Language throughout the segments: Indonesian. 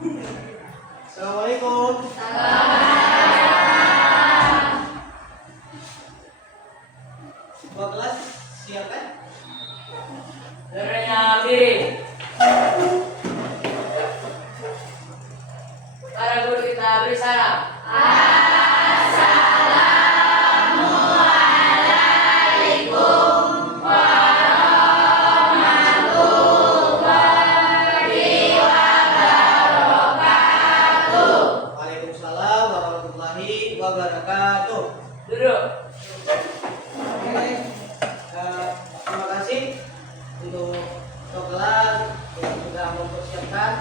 Assalamualaikum. Semua kelas siap kan? Berdiri. Para guru kita beri salam. Waalaikumsalam warahmatullahi wabarakatuh. Duduk. Oke, terima kasih untuk kelas yang sudah mempersiapkan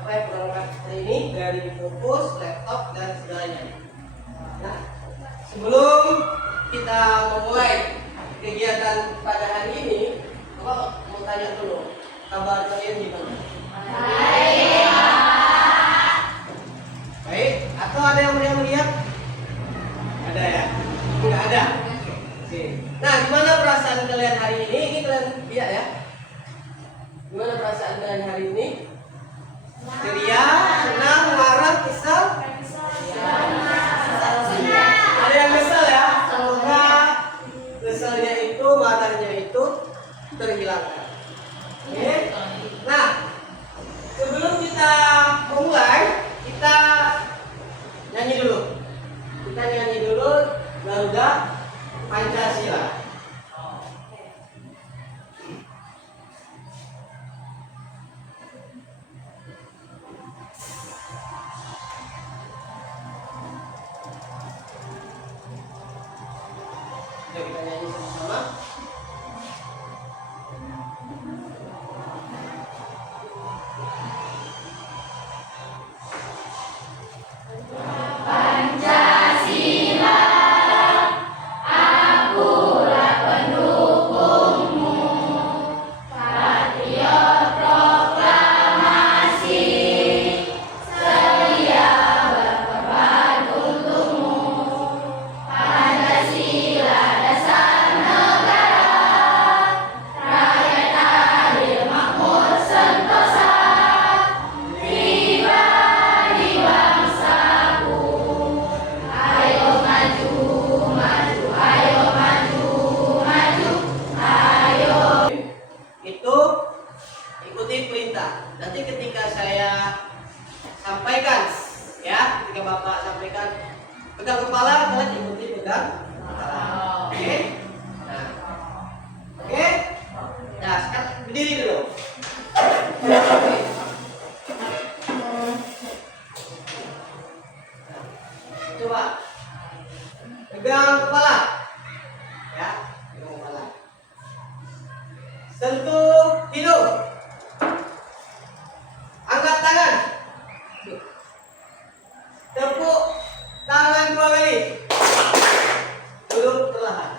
apa yang perangkat hari ini dari fokus, laptop dan segalanya. Nah, sebelum kita memulai kegiatan pada hari ini, apa mau tanya dulu, kabar kalian gimana? Baik, atau ada yang melihat? Ada ya? Enggak ada. Oke. Nah, gimana perasaan kalian hari ini? Ini kalian lihat ya. Gimana perasaan kalian hari ini? Ceria, senang, marah, kesal? Ada yang kesal ya? Semoga kesalnya itu, marahnya itu terhilangkan. Oke. Nah, sebelum kita memulai, kita nyanyi dulu. Kita nyanyi dulu Garuda Pancasila. Yuk kita nyanyi sama-sama. Itu ikuti perintah. Nanti ketika saya sampaikan, ya, ketika Bapak sampaikan pegang kepala, kalian ikuti pegang kepala. Oke? Nah, oke? Nah, sekarang berdiri dulu. Oke. Coba pegang kepala, ya, pegang kepala. Sentuh hidung. Angkat tangan. Tepuk tangan 2 kali. Duduk perlahan.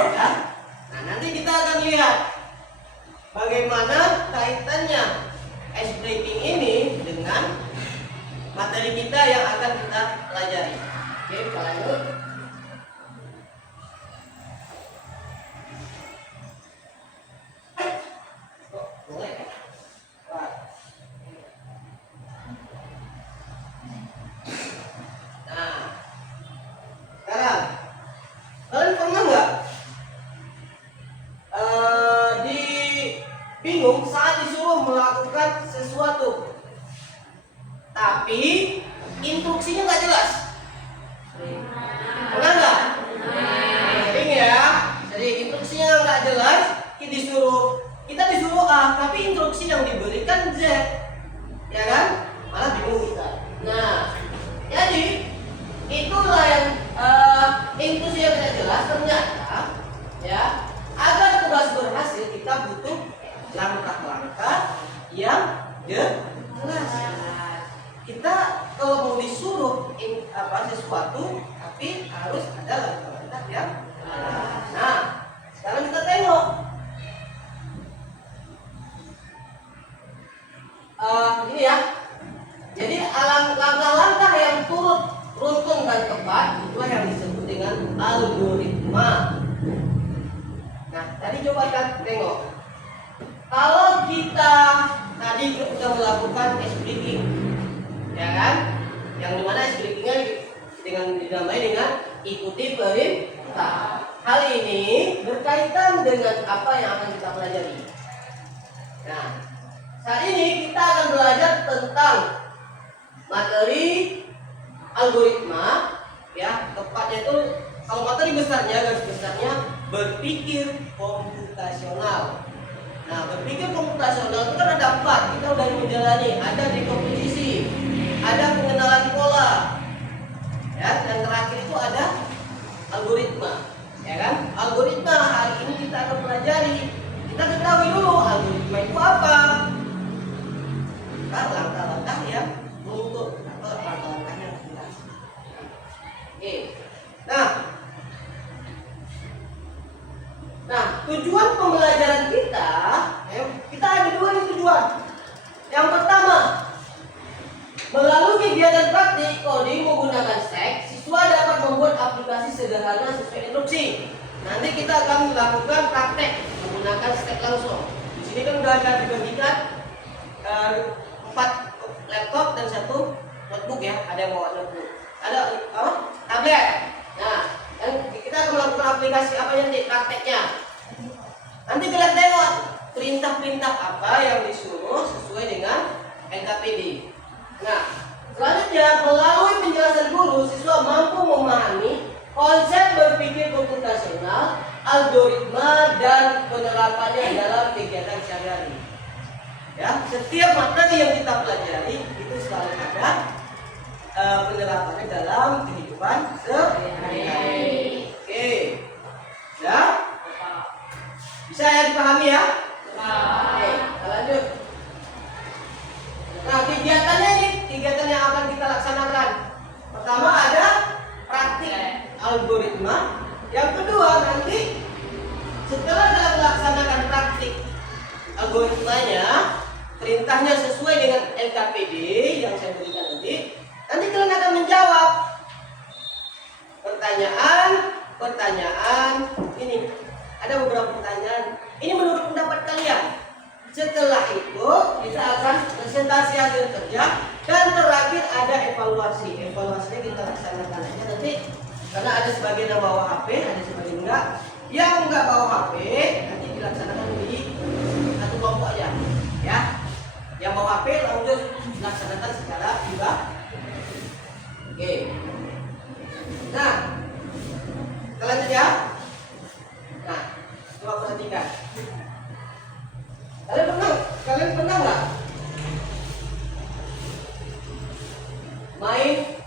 Ya. Nah, nanti kita akan lihat bagaimana kaitannya ice breaking ini dengan materi kita yang akan kita pelajari. Oke, kita lanjut. Nah, sekarang kalian pernah nggak di bingung saat disuruh melakukan sesuatu, tapi instruksinya nggak jelas? Pernah nggak? Sering ya. Jadi instruksinya nggak jelas, kita disuruh A, tapi instruksi yang diberikan Z, ya kan? Malah bingung kita. Nah, jadi itulah yang instruksi yang tidak jelas ternyata, ya, agar tugas berhasil kita butuh langkah-langkah yang jelas. Kita kalau mau disuruh sesuatu, tapi harus ada langkah-langkah yang jelas. Nah, sekarang kita tengok. Ini ya. Jadi langkah-langkah yang turut runtun dan tepat itulah yang disebut dengan algoritma. Nah, tadi coba kita tengok. Kalau kita tadi sudah melakukan speaking, ya kan? Yang dimana speakingnya dinamai dengan ikuti perintah. Hal ini berkaitan dengan apa yang akan kita pelajari. Nah, saat ini kita akan belajar tentang materi algoritma, ya, tepatnya itu kalau materi besarnya, garis besarnya berpikir komputasional. Nah, berpikir komputasional itu kan ada 4, kita udah menjalani, ada dekomposisi, ada pengenalan pola, ya, dan terakhir itu ada algoritma, ya kan? Algoritma hari ini kita akan pelajari. Kita ketahui dulu algoritma itu apa, kan langkah-langkah yang untuk atau langkah-langkahnya kita. Oke, nah, tujuan pembelajaran kita, ya, kita ada 2 nih tujuan. Yang pertama, melalui kegiatan praktik coding menggunakan stack, siswa dapat membuat aplikasi sederhana sesuai instruksi. Nanti kita akan melakukan praktek menggunakan stack langsung. Di sini kan udah ada dibagikan 4 laptop dan 1 notebook, ya. Ada yang bawa notebook, ada apa? Tablet. Nah, dan kita akan melakukan aplikasi apa nanti prakteknya. Nanti kalian tengok perintah-perintah apa yang disuruh sesuai dengan NKPD. Nah, selanjutnya melalui penjelasan guru, siswa mampu memahami konsep berpikir komputasional, algoritma, dan penerapannya dalam kegiatan sehari-hari. Ya, setiap materi yang kita pelajari itu selalu ada penerapannya dalam kehidupan sehari-hari. Oke, ya, bisa ya dipahami ya? Oke, kita lanjut. Nah, kegiatannya ini, kegiatan yang akan kita laksanakan. Pertama ada praktik algoritma. Yang kedua nanti setelah kita melaksanakan praktik algoritmanya, perintahnya sesuai dengan LKPD yang saya berikan nanti kalian akan menjawab pertanyaan ini. Ada beberapa pertanyaan. Ini menurut pendapat kalian. Setelah itu kita akan presentasi hasil kerja dan terakhir ada evaluasi. Evaluasinya kita laksanakan aja nanti karena ada sebagian yang bawa HP, ada sebagian enggak. Yang enggak bawa HP nanti dilaksanakan di satu kelompok aja, ya. Yang bawa HP langsung dilaksanakan secara pribadi. Oke. Nah, kita lanjut ya. Nah, coba perhatikan. Kalian pernah nggak main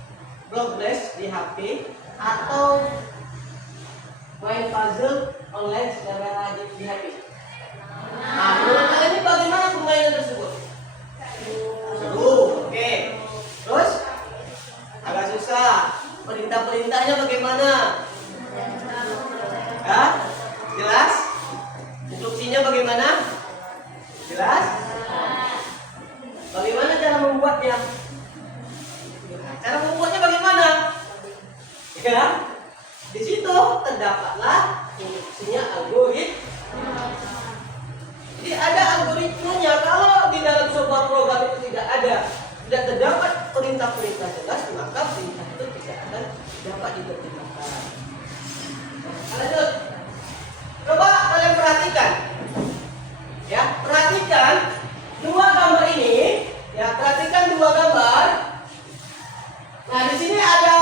Blockblast di HP atau main puzzle online secara di HP? Nah, menurut kalian ini bagaimana permainan tersebut? Seru, oke. Terus agak susah. Perintah-perintahnya bagaimana? Ya, jelas? Instruksinya bagaimana? Jelas? Bagaimana cara membuatnya? Cara membuatnya bagaimana? Ya, di situ terdapatlah instruksinya algoritma. Jadi ada algoritmanya. Kalau di dalam sebuah program itu tidak terdapat perintah-perintah jelas, maka perintah itu tidak akan dapat diterjemahkan. Lanjut. Coba kalian perhatikan. Ya, perhatikan 2 gambar ini. Ya, perhatikan 2 gambar. Nah, di sini ada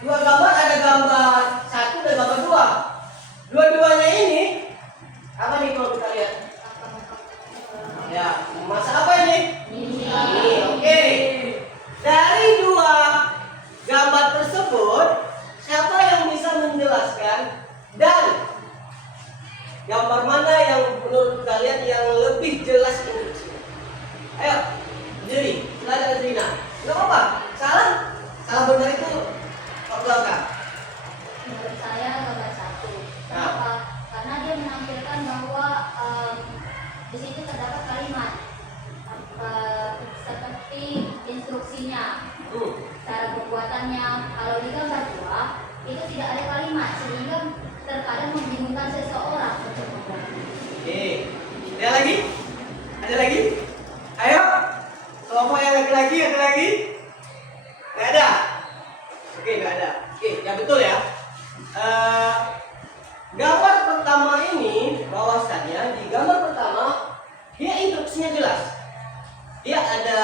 2 gambar, ada gambar 1 dan gambar 2. Dua-duanya ini apa nih kalau kita lihat? Ya, masa apa ini? Ini, oke. Dari 2 gambar tersebut, siapa yang bisa menjelaskan dan gambar mana yang menurut kalian yang lebih jelas instruksinya? Ayo, jadi, silakan Azrina. Enggak apa-apa. Salah benar itu kok belakang. Menurut saya gambar 1. Kenapa? Karena dia menampilkan bahwa di situ terdapat kalimat seperti instruksinya, cara pembuatannya. Kalau di gambar 2 itu tidak ada kalimat sehingga terkadang membingungkan seseorang untuk membuatnya. Oke, ada lagi? Ada lagi? Ayo. Kelompok yang laki-laki ada lagi? Nggak ada. Oke, nggak ada. Oke, ya betul ya. Gambar pertama ini bahwasannya di gambar pertama dia instruksinya jelas. Dia ada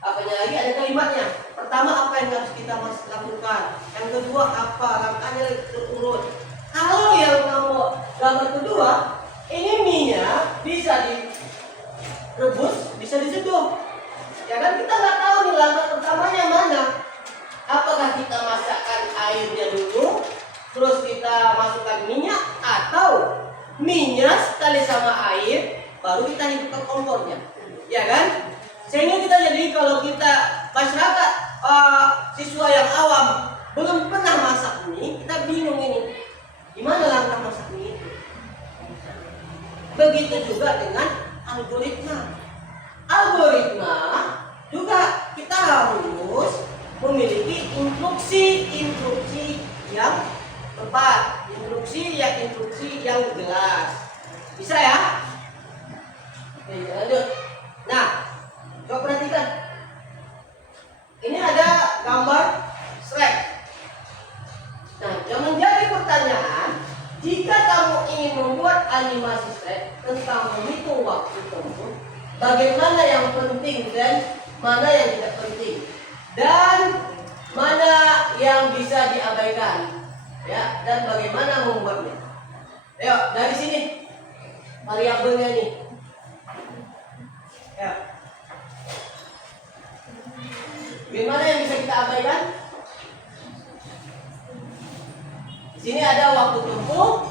apanya lagi? Ada kalimatnya. Pertama apa yang harus kita lakukan. Yang kedua apa langkahnya terurut. Kalau yang gambar kedua ini minyak bisa direbus, bisa diseduh. Ya kan kita nggak tahu nih langkah pertamanya mana. Apakah kita masakkan airnya dulu, terus kita masukkan minyak, atau minyak sekali sama air, baru kita hidupkan kompornya, ya kan? Sehingga kita jadi kalau kita masyarakat siswa yang awam belum pernah masak mie, kita bingung ini, gimana langkah masak mie itu? Begitu juga dengan algoritma. Algoritma juga kita harus memiliki instruksi yang tepat, instruksi yang jelas. Bisa ya? Oke, lanjut. Nah, coba perhatikan. Ini ada gambar Shrek. Nah, yang menjadi pertanyaan, jika kamu ingin membuat animasi Shrek tentang menghitung waktu tempuh, bagaimana yang penting dan mana yang tidak penting? Dan mana yang bisa diabaikan, ya, dan bagaimana membuatnya. Ayo dari sini variabelnya ini, ya. Bagaimana yang bisa kita abaikan? Di sini ada waktu tempuh,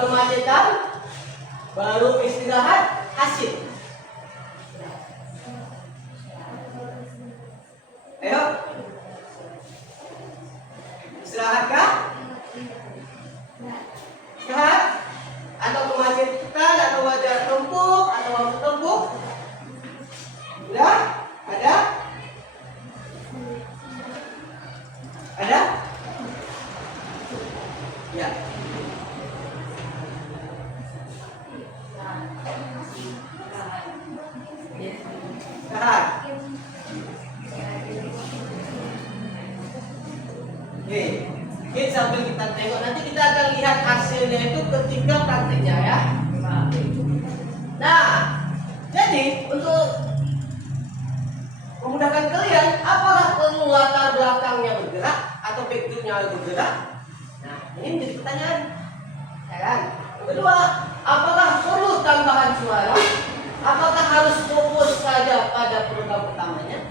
kemacetan, baru istirahat, hasil. Ayo, istirahat kah? Istirahat? Atau kemacetan, atau wajah tempuh, atau waktu tempuh? Udah? Ada? Ada? Ya. Istirahat. Oke, sambil kita tengok nanti kita akan lihat hasilnya itu ketika praktiknya ya. Nah, jadi untuk memudahkan kalian, apakah perlu latar belakangnya bergerak atau backgroundnya bergerak? Nah, ini menjadi pertanyaan, ya kan? Yang kedua, apakah perlu tambahan suara? Apakah harus fokus saja pada program utamanya?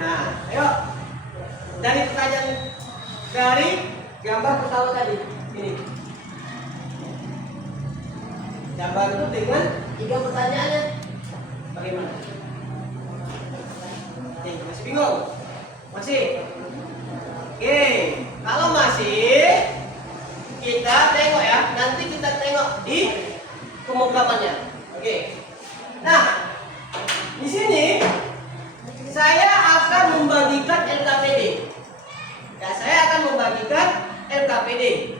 Nah, ayo. Dari pertanyaan dari gambar pertama tadi ini, gambar itu dengan 3 pertanyaannya, bagaimana? Oke, masih bingung? Masih? Oke, kalau masih, kita tengok ya. Nanti kita tengok di pemrogramannya. Oke. Nah, di sini saya akan membagikan LKPD. Ya, saya akan membagikan LKPD.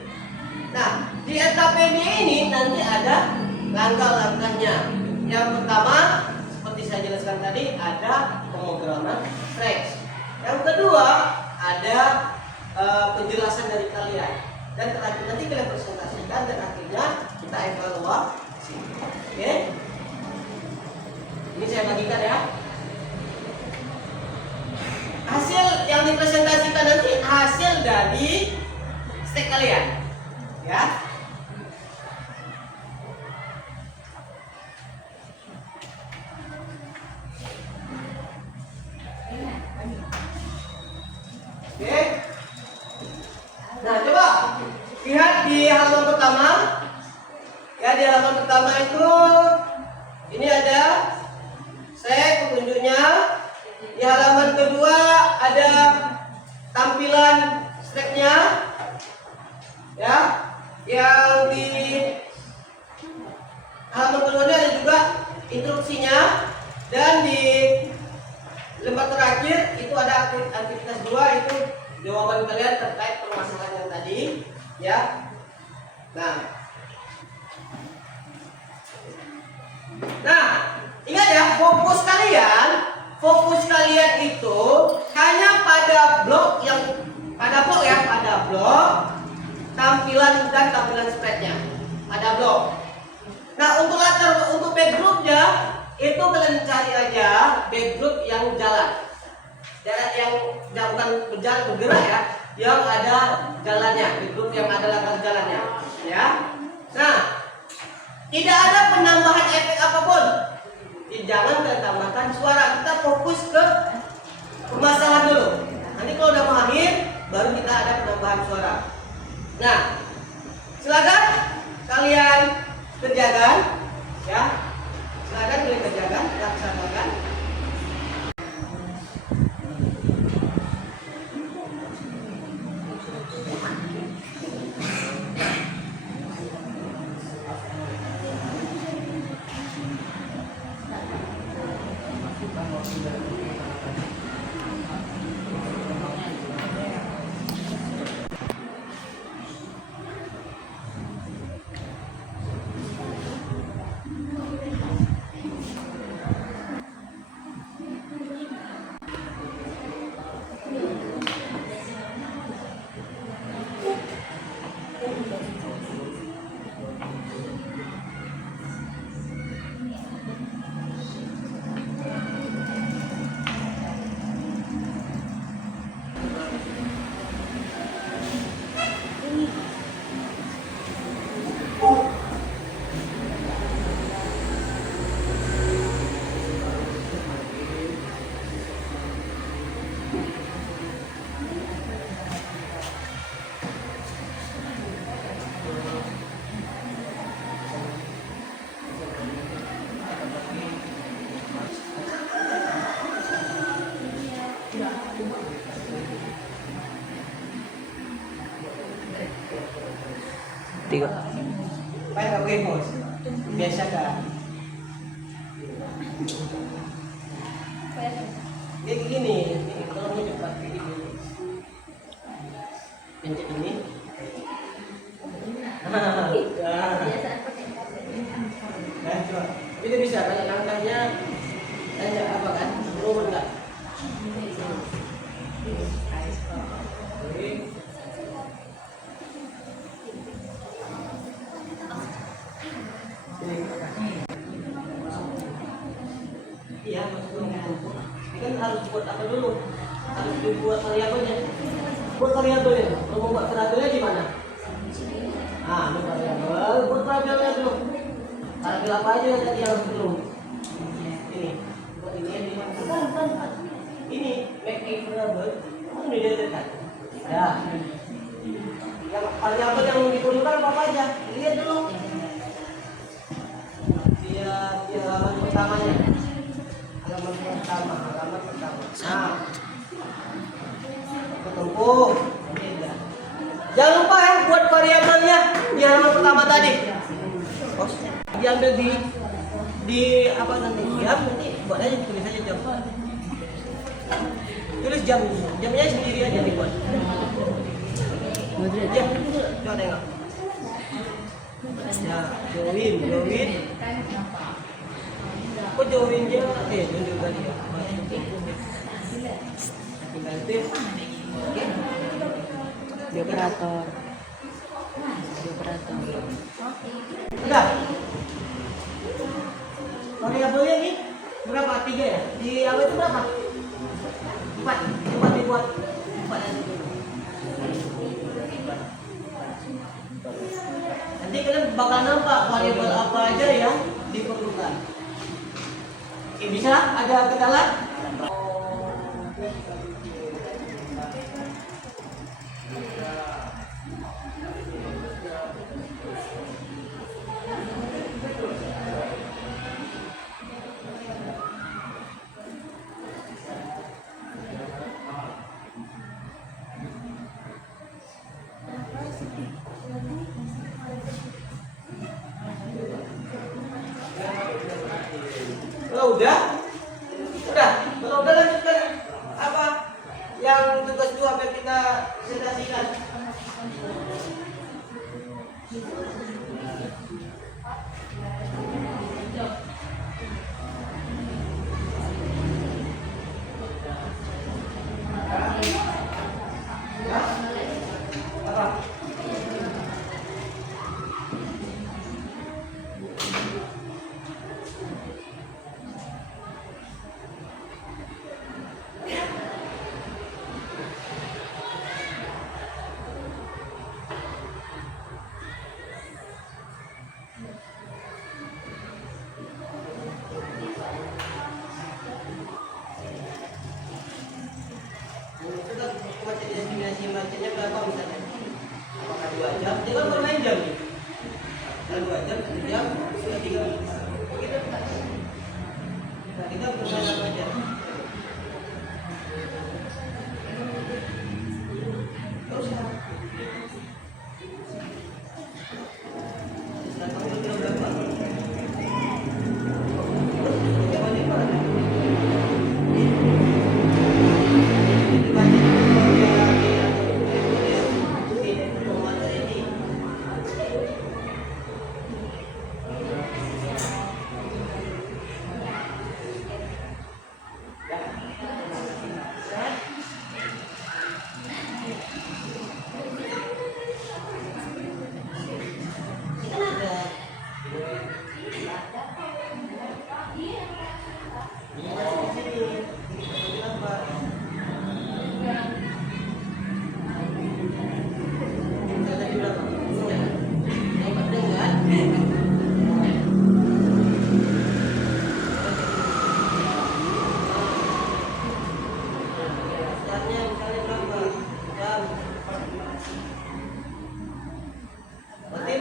Nah, di LKPD ini nanti ada langkah-langkahnya. Yang pertama, seperti saya jelaskan tadi, ada pemrograman Shrek. Yang kedua, ada penjelasan dari kalian. Dan terakhir nanti kalian presentasikan dan akhirnya kita evaluasi. Oke? Ini saya bagikan ya. Hasil yang dipresentasikan nanti hasil dari stek kalian, ya. Oke. Nah, coba lihat di halaman pertama. Ya, di halaman pertama itu ini ada petunjuknya. Di halaman kedua ada tampilan Shreknya, ya. Yang di halaman kedua ada juga instruksinya, dan di lembar terakhir itu ada aktivitas 2, itu jawaban kalian terkait permasalahan yang tadi, ya. Nah, Nah, ingat ya, fokus kalian itu hanya pada blok tampilan dan tampilan spreadnya. Pada blok. Nah, untuk backgroundnya itu kalian cari aja background yang jalan. Yang bukan bergerak ya, yang ada jalannya, background yang ada latar jalannya, ya. Nah, tidak ada penambahan efek apapun. Jangan kita tambahkan suara, kita fokus ke permasalahan dulu. Nanti kalau udah mahir, baru kita ada penambahan suara. Nah, silakan kalian kerjakan, ya. Silakan kalian kerjakan, laksanakan. Tiga. Baik, nggak pakai bos. Biasa kan? Dia kayak gini, kalau mau cepat kayak gini. Pencet ini. Nah, coba. Itu bisa banyak langkahnya. Tanya apa kan? Rumah enggak? Iya, maksudnya ini kan harus buat apa dulu? Harus dibuat variabelnya. Buat variabelnya. Kalau mau buat variabelnya gimana? Ah, ini variabel. Buat variabelnya dulu. Variabel apa aja yang tadi harus dulu? Ini. Buat ini. Ini make a variable. Ini didetekan. Ya. Yang variabel yang diperlukan apa aja? Lihat dulu. Dia halaman pertamanya. Halaman pertama. Nah, tempuh. Jangan lupa ya buat variabelnya di halaman pertama tadi. Diambil di apa nanti? Jam nanti buat aja, tulis aja jam. Tulis jamnya sendiri aja dibuat. Ya, coba tengok. Ya, join. Kok join dia? Join juga dia. Ganti. Oke. Di operator. Udah. Variabelnya ini berapa? 3 ya? Di awal itu berapa? 4. Coba dibuat 4 aja dulu. Nanti kalian bakal nampak variabel apa aja yang diperlukan. Oke, bisa ada kendala? Kalau udah lanjutkan apa yang tugas 2 biar kita presentasikan. Startnya misalnya berapa? Jam. Berarti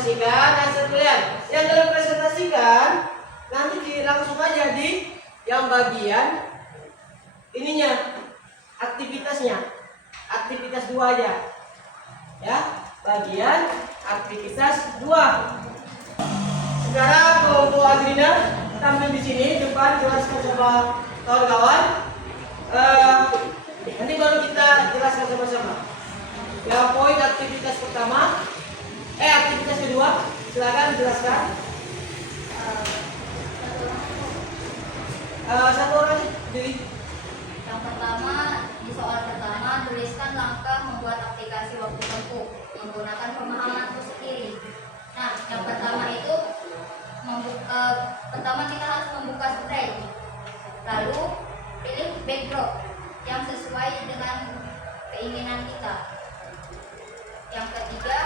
presentasikan hasil kalian. Yang kalian presentasikan nanti langsung aja di yang bagian ininya, aktivitasnya, aktivitas 2 aja ya, bagian aktivitas 2. Sekarang kelompok Adrina tampil di sini depan, jelaskan sama kawan-kawan. Nanti baru kita jelaskan sama-sama. Ya, poin aktivitas pertama, aktivitas kedua, silakan jelaskan. Satu orang jadi. Yang pertama, di soal pertama tuliskan langkah membuat aplikasi waktu tempuh menggunakan pemahamanku sendiri. Nah, yang pertama itu pertama kita harus membuka sprite, lalu pilih backdrop yang sesuai dengan keinginan kita. Yang ketiga,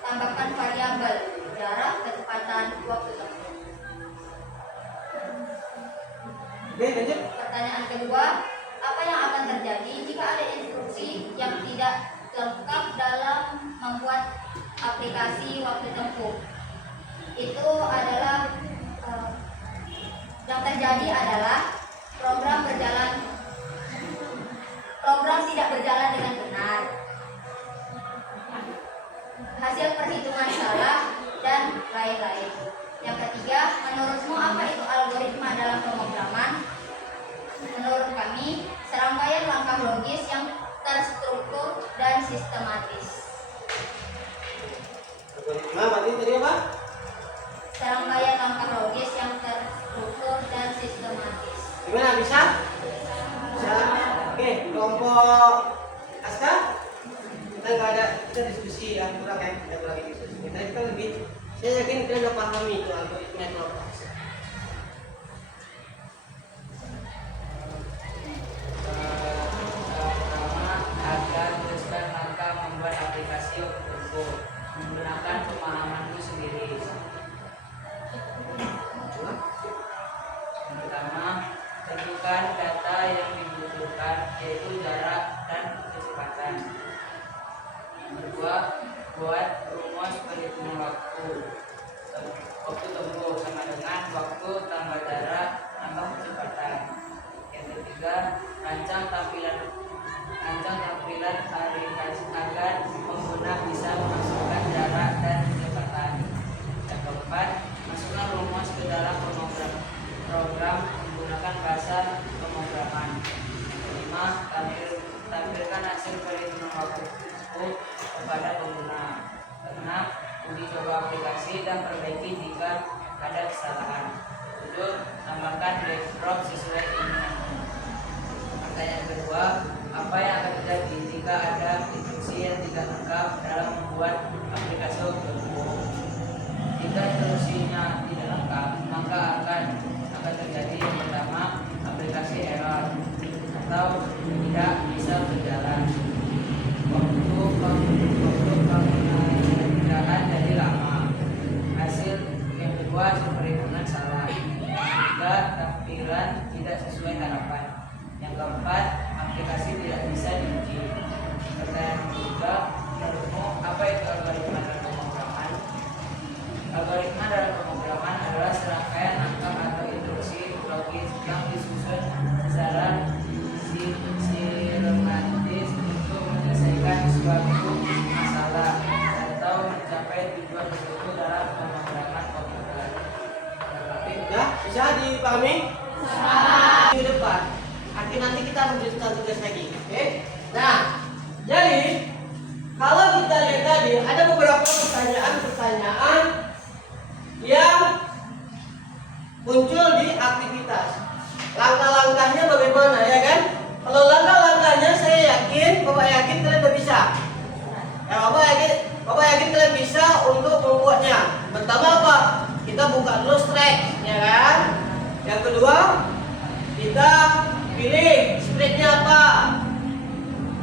tambahkan variabel jarak, kecepatan, waktu tempuh. Pertanyaan kedua, apa yang akan terjadi jika ada instruksi yang tidak lengkap dalam membuat aplikasi waktu tempuh? Itu adalah yang terjadi adalah program tidak berjalan dengan benar, hasil perhitungan salah, dan lain-lain. Yang ketiga, menurutmu apa itu algoritma dalam pemrograman? Menurut kami, serangkaian langkah logis yang terstruktur dan sistematis. Algoritma berarti tadi apa? Serangkaian langkah logis yang terstruktur dan sistematis. Gimana, bisa? Bisa. Oke, kelompok Aska, kita nggak ada, kita diskusi ya, kurang ya. kita lagi diskusi. Kita lebih, saya yakin kalian udah pahami itu algoritma itu apa. Pertama, agar teruskan langkah membuat aplikasi Oppo menggunakan pemahamanmu sendiri. Yang pertama, tentukan data yang dibutuhkan, yaitu jarak dan kecepatan. Yang kedua, buat rumus perhitungan waktu. Waktu tempuh sama dengan waktu tambah jarak tambah kecepatan. Yang ketiga, rancang tampilan aplikasi agar pengguna bisa memasukkan jarak dan kecepatan. Yang keempat, masukkan rumus ke dalam program menggunakan bahasa pemrograman. Yang kelima, tampilkan hasil perhitungan waktu tersebut kepada pengguna. Keenam, uji coba aplikasi dan perbaiki jika ada kesalahan. 7, tambahkan drop sesuai keinginanmu. Pertanyaan kedua, apa yang akan terjadi jika ada instruksi yang tidak lengkap dalam membuat aplikasi Oppo? Jika instruksinya tidak lengkap, maka akan terjadi yang pertama, aplikasi error atau tidak bisa berjalan. Waktu penggunaan jadi lama. Hasil yang kedua, perhitungan salah. Tiga, tampilan tidak sesuai harapan. Yang keempat, aplikasi tidak bisa diuji. Pertanyaan ketiga, menurutmu apa itu algoritma dalam pemrograman? Algoritma dalam pemrograman adalah serangkaian langkah atau instruksi logis yang disusun secara sistematis untuk menyelesaikan suatu masalah atau mencapai tujuan tertentu dalam pemrograman komputer. Ya, bisa dipahami? Minggu depan. Akhir nanti kita akan melanjutkan tugas lagi. Oke? Nah, jadi kalau kita lihat tadi ada beberapa pertanyaan yang muncul di aktivitas. Langkah-langkahnya bagaimana, ya kan? Kalau langkah-langkahnya saya yakin, Bapak yakin kalian udah bisa. Ya, Bapak yakin kalian bisa untuk membuatnya. Pertama apa? Kita buka dulu Stretch, ya kan? Yang kedua, kita pilih spreadnya apa,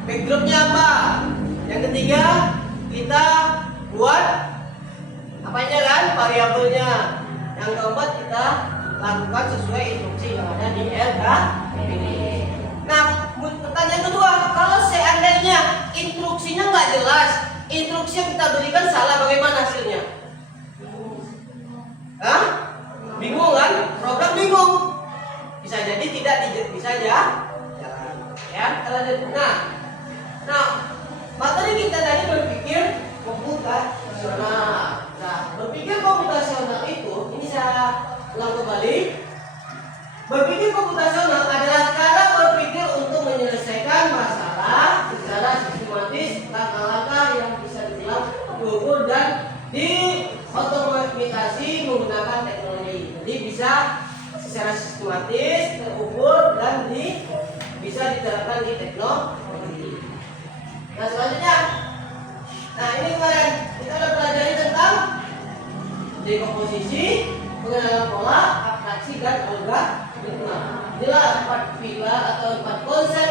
backdropnya apa. Yang ketiga, kita buat apanya kan, variabelnya. Yang keempat, kita lakukan sesuai instruksi yang ada di LKPD. Nah, pertanyaan kedua, kalau seandainya instruksinya nggak jelas, instruksi yang kita berikan salah, bagaimana hasilnya? Hah? Bingung kan? Program bingung. Bisa jadi tidak bisa jalan. Ya, kalau nah, materi kita tadi berpikir komputasional. Nah, berpikir komputasional itu, ini saya ulang kembali. Berpikir komputasional adalah cara berpikir untuk menyelesaikan masalah secara sistematis, langkah-langkah yang bisa dibilang terukur dan diotomatisasi menggunakan teknologi. Jadi bisa secara sistematis, terukur dan bisa diterapkan di teknologi. Nah, selanjutnya, nah ini kemarin kita udah pelajari tentang dekomposisi, pengenalan pola, abstraksi dan algoritma. Inilah 4 pilar atau 4 konsep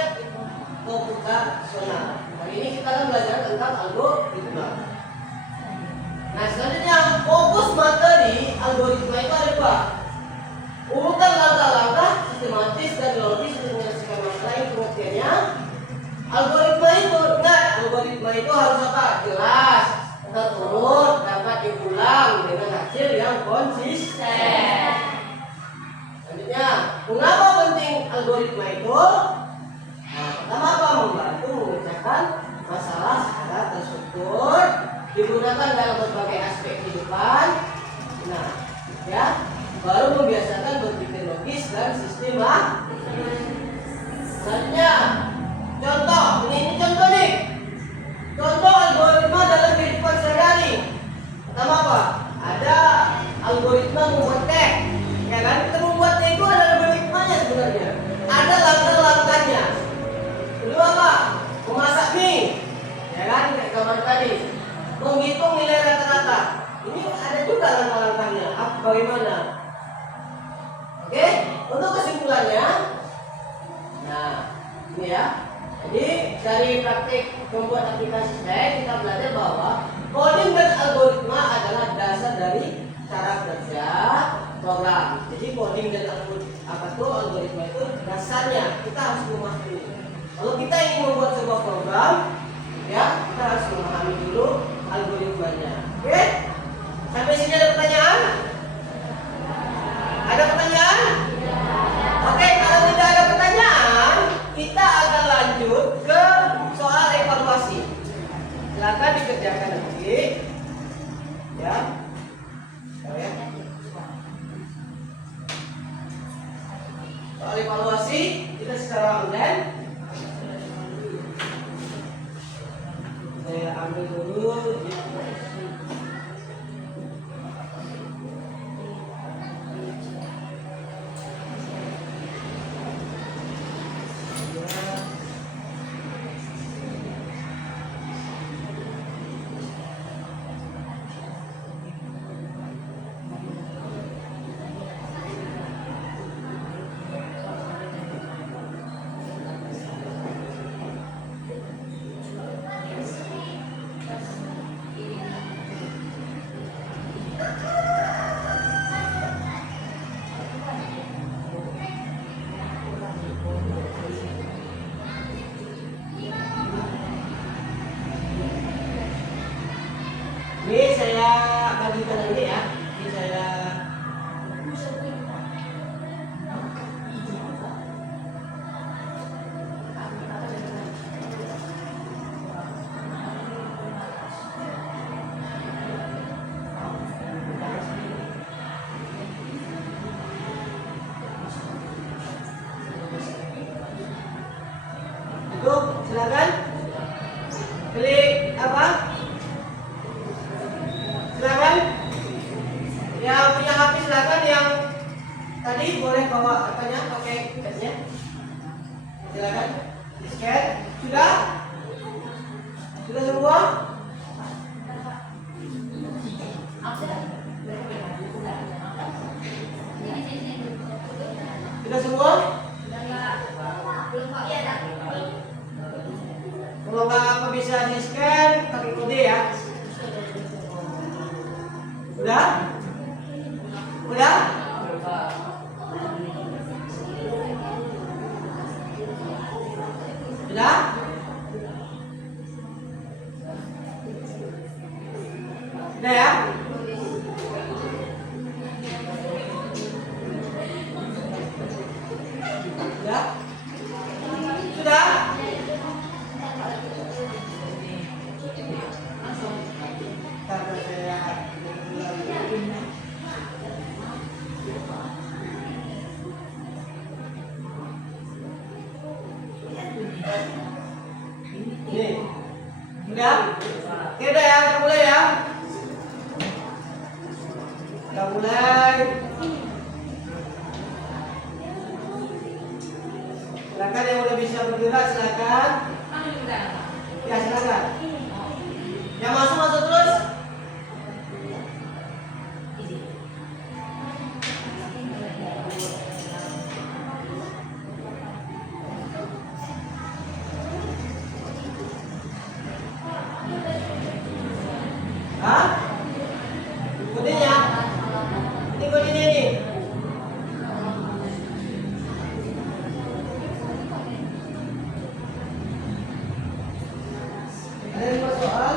komputasional. Hari ini kita akan belajar tentang algoritma. Nah, selanjutnya fokus materi algoritma itu ada 2. Urutan langkah-langkah sistematis dan logis untuk menyelesaikan masalah yang pengertiannya. Algoritma itu harus apa? Jelas, terurut, dapat diulang dengan hasil yang konsisten. Selanjutnya, mengapa penting algoritma itu? Nah, pertama apa? Membantu memecahkan masalah secara terstruktur, digunakan dalam berbagai aspek kehidupan. Nah, ya, baru membiasakan berpikir logis dan sistematis. Selanjutnya, contoh, ini contoh nih. Contoh algoritma dalam kehidupan sehari-hari. Pertama apa? Ada algoritma membuat teh, ya kan? Kita membuat teh itu ada algoritmanya sebenarnya. Ada langkah-langkahnya. Kedua apa? Memasak mie, ya kan? Kayak gambar tadi. Menghitung hitung nilai rata-rata. Ini ada juga langkah-langkahnya. Bagaimana? Oke, untuk kesimpulannya, nah ini ya. Jadi dari praktik membuat aplikasi saya kita belajar bahwa coding dan algoritma adalah dasar dari cara kerja program. Jadi coding dan algoritma itu dasarnya kita harus memahami. Kalau kita ingin membuat sebuah program, ya kita harus memahami dulu algoritmanya. Oke? Sampai sini ada pertanyaan? Ada pertanyaan? Oke, kalau tidak ada pertanyaan, kita akan lanjut ke soal evaluasi. Silakan dikerjakan nanti. Ya. Ya. Soal evaluasi kita secara online. Saya ambil dulu. Ini saya bagikan ini ya. Ini saya itu silakan klik apa? Silakan yang punya HP silakan, yang tadi boleh bawa apanya, pakai padnya. Silakan di scan. Sudah semua? Sudah semua? Kalau nggak bisa di scan pakai kode ya. Udah? Udah? Udah? Udah ya? Udah? Sudah? Karena saya nih, udah? Oke, udah ya, kita mulai ya. Kita mulai. Silakan yang udah bisa bergerak silakan. Ya silakan. Yang masuk terus. Hah? Kodenya? Ini kodenya nih. Ada yang buat soal?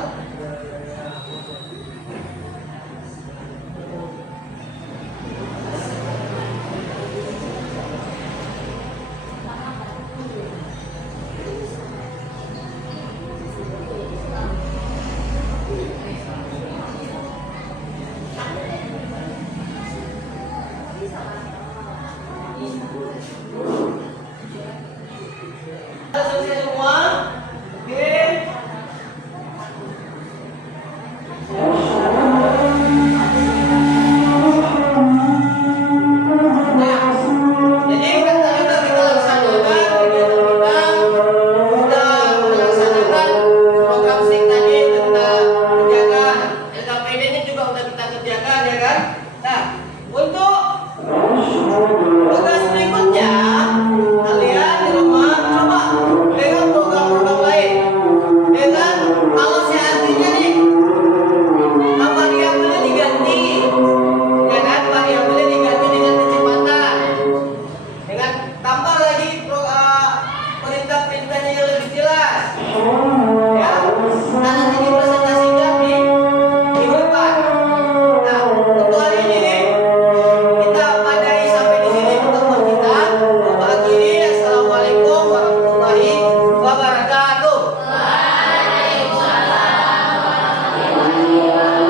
Tambah lagi perintah-perintahnya yang lebih jelas.